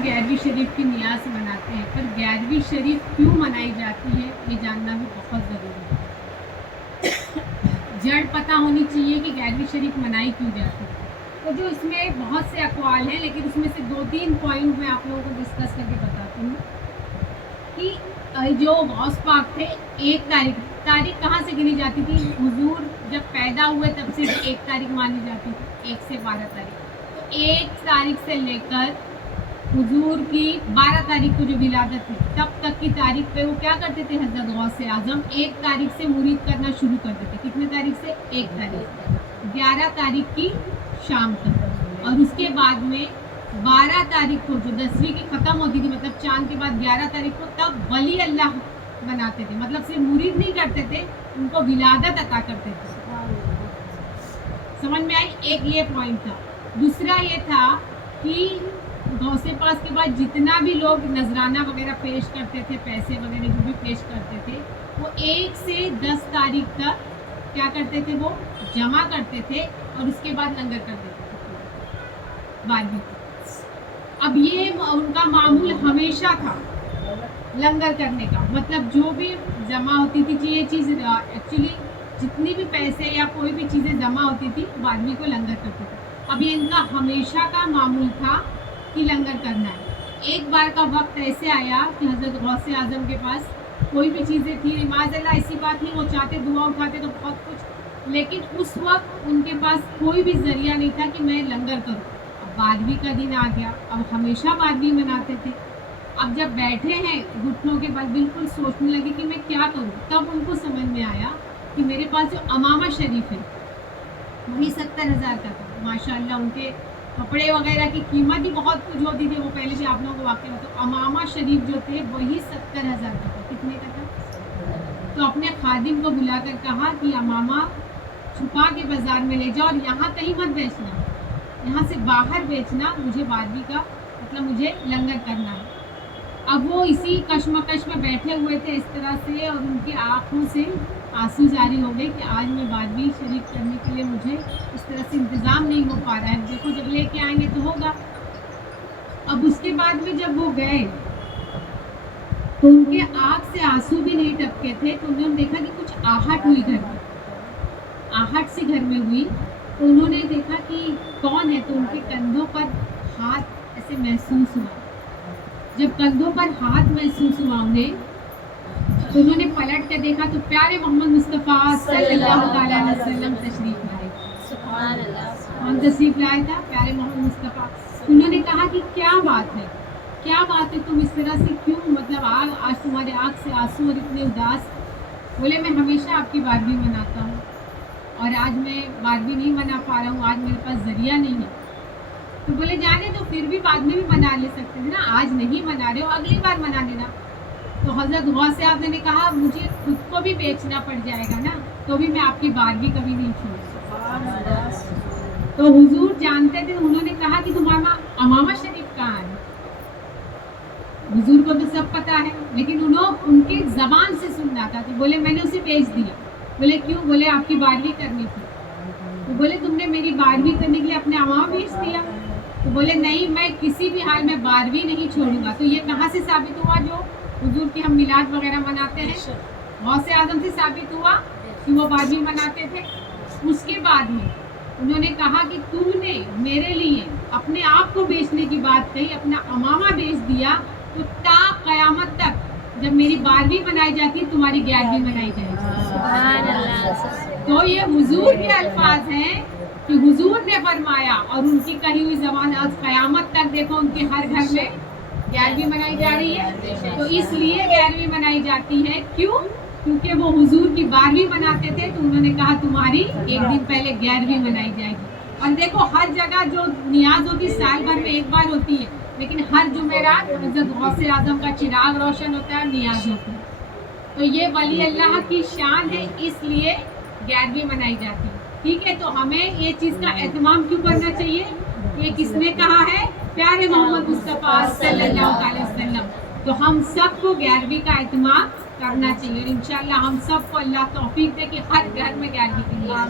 ہم 11ویں شریف کی نیاز مناتے ہیں، پر 11ویں شریف کیوں منائی جاتی ہے یہ جاننا بھی بہت ضروری ہے۔ جڑ پتہ ہونی چاہیے کہ 11ویں شریف منائی کیوں جاتی ہے۔ تو جو اس میں بہت سے اقوال ہیں، لیکن اس میں سے 2-3 پوائنٹ میں آپ لوگوں کو ڈسکس کر کے بتاتی ہوں کہ جو غوث پاک تھے، 1 تاریخ کہاں سے گنی جاتی تھی؟ حضور جب پیدا ہوئے تب سے 1 تاریخ مانی جاتی تھی، 1 سے 12 تاریخ۔ تو 1 تاریخ سے لے کر حضور کی 12 تاریخ کو جو ولادت تھی تب تک کی تاریخ پہ وہ کیا کرتے تھے؟ حضرت غوث اعظم 1 تاریخ سے مرید کرنا شروع کر دیتے۔ کتنے تاریخ سے؟ 1 تاریخ، 11 تاریخ کی شام تک، اور اس کے بعد میں 12 تاریخ کو جو 10ویں کی ختم ہوتی تھی، مطلب چاند کے بعد 11 تاریخ کو، تب ولی اللہ بناتے تھے، مطلب صرف مرید نہیں کرتے تھے، ان کو ولادت عطا کرتے تھے۔ سمجھ میں آئی؟ ایک یہ پوائنٹ تھا۔ دوسرا یہ تھا کہ غوث پاک کے بعد جتنا بھی لوگ نذرانہ وغیرہ پیش کرتے تھے، پیسے وغیرہ جو بھی پیش کرتے تھے، وہ 1 سے 10 تاریخ تک کیا کرتے تھے؟ وہ جمع کرتے تھے اور اس کے بعد لنگر کرتے تھے 12ویں۔ اب یہ ان کا معمول ہمیشہ تھا لنگر کرنے کا، مطلب جو بھی جمع ہوتی تھی یہ چیز ایکچولی جتنی بھی پیسے یا کوئی بھی چیزیں جمع ہوتی تھی 12ویں کو لنگر کرتے تھے۔ اب یہ ان کا ہمیشہ کا معمول تھا کہ لنگر کرنا ہے۔ ایک بار کا وقت ایسے آیا کہ حضرت غوث اعظم کے پاس کوئی بھی چیزیں تھی، معاذ اللہ ایسی بات نہیں، وہ چاہتے دعا اٹھاتے تو بہت کچھ، لیکن اس وقت ان کے پاس کوئی بھی ذریعہ نہیں تھا کہ میں لنگر کروں۔ اب 12ویں کا دن آ گیا، اب ہمیشہ 12ویں مناتے تھے۔ اب جب بیٹھے ہیں گھٹنوں کے بل، بالکل سوچنے لگے کہ میں کیا کروں، تب ان کو سمجھ میں آیا کہ میرے پاس جو امامہ شریف ہے وہی 70,000 کا تھا۔ ماشاء اللہ ان کے کپڑے وغیرہ کی قیمت بھی بہت کچھ ہوتی تھی، وہ پہلے بھی آپ لوگوں کو واقع ہوتا۔ امامہ شریف جو تھے وہی 70,000 کا تھا۔ کتنے کا تھا؟ تو اپنے خادم کو بلا کر کہا کہ امامہ چھپا کے بازار میں لے جاؤ اور یہاں کہیں مت بیچنا، یہاں سے باہر بیچنا، مجھے 12ویں کا مطلب مجھے لنگر کرنا ہے۔ اب وہ اسی کشمکش میں بیٹھے ہوئے تھے اس طرح سے، اور ان کی آنکھوں سے آنسو جاری ہو گئے کہ آج میں 12ویں شریف کرنے کے لیے مجھے اس طرح سے انتظام نہیں ہو پا رہا ہے، دیکھو جب لے کے آئیں گے تو ہوگا۔ اب اس کے بعد میں جب وہ گئے تو ان کے آنکھ سے آنسو بھی نہیں ٹپکے تھے، تو انہوں نے دیکھا کہ کچھ آہٹ ہوئی گھر میں، آہٹ سی گھر میں ہوئی، تو انہوں نے دیکھا کہ کون ہے، تو ان کے کندھوں پر ہاتھ ایسے محسوس ہوا۔ جب کندھوں پر ہاتھ محسوس ہوا انہیں، تو انہوں نے پلٹ کے دیکھا تو پیارے محمد مصطفیٰ صلی اللہ تعالیٰ علیہ وسلم تشریف لائے۔ سبحان اللہ۔ کون تشریف لائے تھا؟ پیارے محمد مصطفیٰ۔ انہوں نے کہا کہ کیا بات ہے، کیا بات ہے، تم اس طرح سے کیوں، مطلب آج تمہارے آنکھ سے آنسو اور اتنے اداس؟ بولے میں ہمیشہ آپ کی 12ویں مناتا ہوں، اور آج میں 12ویں نہیں منا پا رہا ہوں، آج میرے پاس ذریعہ نہیں ہے۔ تو بولے جانے تو پھر بھی بعد میں بھی منا لے سکتے تھے نا، آج نہیں منا رہے ہو اگلی بار منا لینا۔ تو حضرت غوث اعظم نے کہا مجھے خود کو بھی بیچنا پڑ جائے گا نا، تو بھی میں آپ کی 12ویں کبھی نہیں چھوڑوں۔ تو حضور جانتے تھے، انہوں نے کہا کہ تمہارا امامہ شریف کہاں ہے؟ حضور کو تو سب پتا ہے، لیکن انہوں ان کی زبان سے سننا تھا، تو بولے میں نے اسے بیچ دیا۔ بولے کیوں؟ بولے آپ کی 12ویں کرنی تھی۔ تو بولے تم نے میری 12ویں کرنے کے لیے اپنے امامہ بیچ دیا؟ تو بولے نہیں، میں کسی بھی حال میں 12ویں نہیں چھوڑوں گا۔ تو یہ کہاں سے ثابت ہوا؟ جو حضور کی ہم میلاد وغیرہ مناتے ہیں، غوث اعظم سے ثابت ہوا کہ وہ 12ویں مناتے تھے۔ اس کے بعد میں انہوں نے کہا کہ تم نے میرے لیے اپنے آپ کو بیچنے کی بات کہی، اپنا امامہ بیچ دیا، تو تا قیامت تک جب میری 12ویں منائی جاتی تمہاری 11ویں منائی جائے گی۔ سبحان اللہ۔ تو یہ حضور کے الفاظ ہیں کہ حضور نے فرمایا، اور ان کی کہی ہوئی زبان آج قیامت تک دیکھو ان کے ہر گھر میں 11ویں منائی جا رہی ہے۔ تو اس لیے 11ویں منائی جاتی ہے، کیوں؟ کیونکہ وہ حضور کی 12ویں مناتے تھے، تو انہوں نے کہا تمہاری ایک دن پہلے 11ویں منائی جائے گی۔ اور دیکھو ہر جگہ جو نیاز ہوتی سال بھر میں ایک بار ہوتی ہے، لیکن ہر جمعرات حضرت غوث اعظم کا چراغ روشن ہوتا ہے، نیاز ہوتی ہے۔ تو یہ ولی اللہ کی شان ہے، اس لیے 11ویں منائی جاتی ہے۔ ٹھیک ہے، تو ہمیں یہ چیز کا اہتمام کیوں کرنا چاہیے؟ یہ کس نے کہا ہے؟ پیارے محمد مصطفیٰ صلی اللہ علیہ وسلم۔ تو ہم سب کو 11ویں کا اہتمام کرنا چاہیے، اور انشاءاللہ ہم سب کو اللہ توفیق دے کہ ہر گھر میں 11ویں کی نیاز